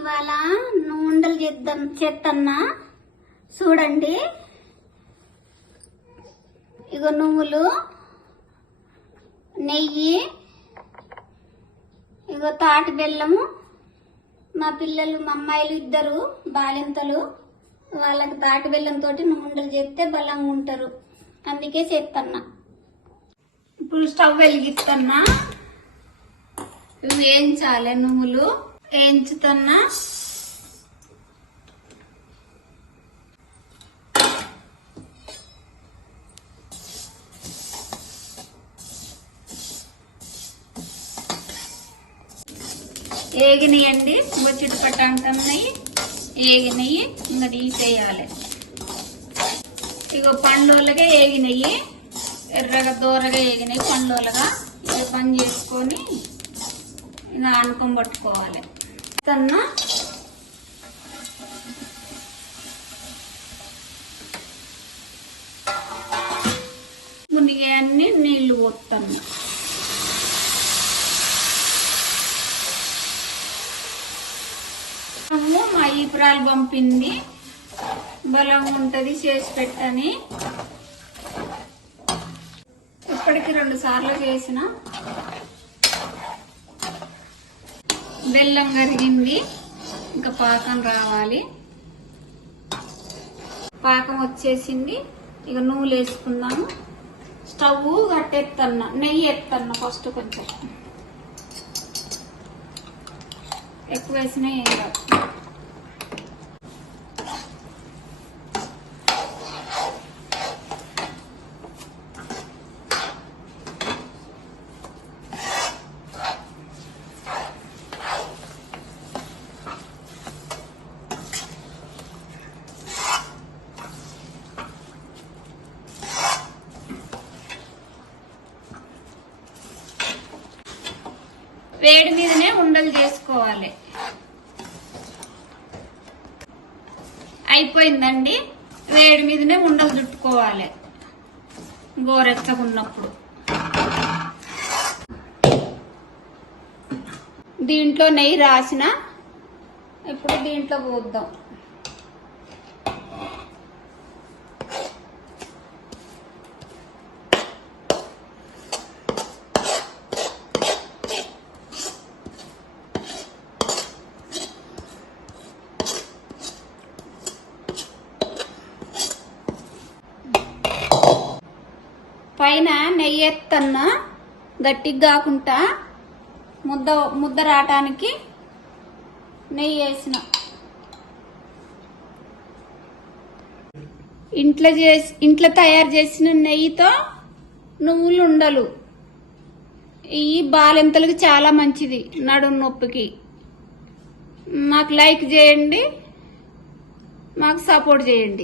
ఇవాళ నూండలు చేస్తున్నా చూడండి. ఇగో నువ్వులు, నెయ్యి, ఇగో తాటి బెల్లము. మా పిల్లలు మా అమ్మాయిలు ఇద్దరు బాలింతలు, వాళ్ళకి తాటి బెల్లంతో నూండలు చేస్తే బలంగా ఉంటారు, అందుకే చేస్తున్నా. ఇప్పుడు స్టవ్ వెలిగిస్తున్నా. ఇవి వేయించాలి, నువ్వులు వేయించుతున్నా. ఏగినాయండి, చిట్టుపట్ట అంటున్నాయి, ఏగినాయి. ఇంకా తీసేయాలి. ఇగో పండ్లోలుగా ఏగినాయి, ఎర్రగా దూరగా ఏగినాయి పండ్లోలుగా. ఇక పని చేసుకొని ఇలా అనుకం పట్టుకోవాలి. తన్నా మునిగాయన్ని నీళ్లు పోతాను. మా ఈపురాలు పంపింది, బలంగా ఉంటది చేసి పెట్టని. ఇప్పటికి 2 సార్లు చేసిన. బెల్లం కరిగింది, ఇంకా పాకం రావాలి. పాకం వచ్చేసింది. ఇక నువ్వులు వేసుకుందాము. స్టవ్ కట్టెత్తన్నా, నెయ్యి ఎత్తన్నా. ఫస్ట్ కొంచెం ఎక్కువ వేసినా ఏం కాదు. వేడి మీదనే ఉండలు చేసుకోవాలి. అయిపోయిందండి. వేడి మీదనే ఉండలు చుట్టుకోవాలి గోరెచ్చగా ఉన్నప్పుడు. దీంట్లో నెయ్యి రాసిన. ఇప్పుడు దీంట్లో పోద్దాం. పైన నెయ్యి ఎత్తన్నా, గట్టిగా కాకుండా ముద్ద రావటానికి నెయ్యి వేసిన. ఇంట్లో తయారు చేసిన నెయ్యితో నువ్వులు ఉండలు. ఈ బాలింతలకు చాలా మంచిది, నడుము నొప్పికి. మాకు లైక్ చేయండి, మాకు సపోర్ట్ చేయండి.